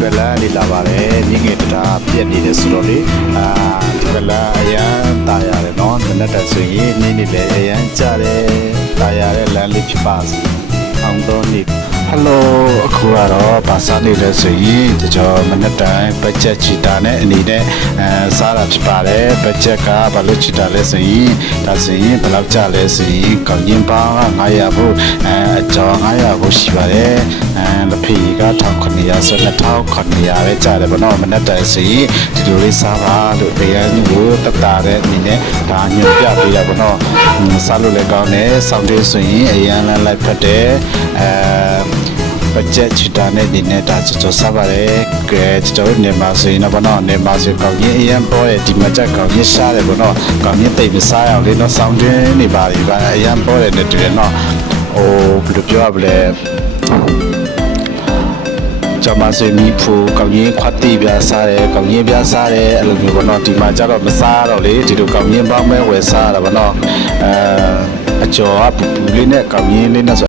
ဘက်လမ်းလေးလာပါတယ်မြင့်ငယ်တရားပြက်နေတယ်ဆိုတော့လေဒီဘက်လမ်းအရန်တာရတယ်နော်မနေ့တည်းဆိုရင်နေ့နေ့လည်းအရန်ကြတယ်တာရတဲ့လမ်းလေးဖြစ်ပါစေအောင်တော့နေ့ဟယ်လိုအခုကတော့ဘာစားနေလဲဆိုရင်ကျွန်တော်မနေ့တိုင်းဘတ်ဂျက်ချီတာနဲ့အနေနဲ့စားတာဖြစ်ပါတယ်ဘတ်ဂျက်ကဘာလို့ချီတာလဲဆိုရင်ဒါဆိုရင်ဘယ်လောက်ကျလဲဆိုရင်ကောင်းရင်ပေါင်း900ဖို့အကျော်900ဖို့ရှိပါတယ်လက်ဖီက1900ဆို2900ပဲကျတယ်ဗောနော်မနေ့တိုင်းဆိုရင်ဒီလိုလေးစားပါလို့တရားညကိုတက်တာတဲ့အနေနဲ့ဒါညွှန်ပြပေးရဗောနော်စားလို့လည်းကောင်းတယ်စောင့်တေးဆိုရင်အရန်လမ်းလိုက်ဖက်တယ်ဘတ်ဂျက်ချီတာနဲ့ဒီနဲ့ဒါကျွန်တော်စားပါတယ်ကဲကျွန်တော်နေမှာဆိုရင်တော့ဗောနော်နေမှာဆိုကောင်းရင်အရန်ပေါ်တယ်ဒီမှာကြကောင်းရင်စားတယ်ဗောနော်ကောင်းရင်တိတ်မစားရအောင်လေနော်စောင့်တင်းနေပါလိမ့်ပါအရန်ပေါ်တယ်နဲ့တူတယ်နော်ဟိုဘယ်လိုပြောရမလဲကျွန်မဆွေမီဖူကောင်းရင်ခွတ်တိပြစားတယ်ကောင်းရင်ပြစားတယ်အဲ့လိုမျိုးပေါ့နော်ဒီမှာကျတော့မစားတော့လေဒီလိုကောင်းရင်ပေါင်းမဲဝယ်စားတာပေါ့နော်အကျော်ကပူပူလေးနဲ့ကောင်းရင်လေးနဲ့ဆို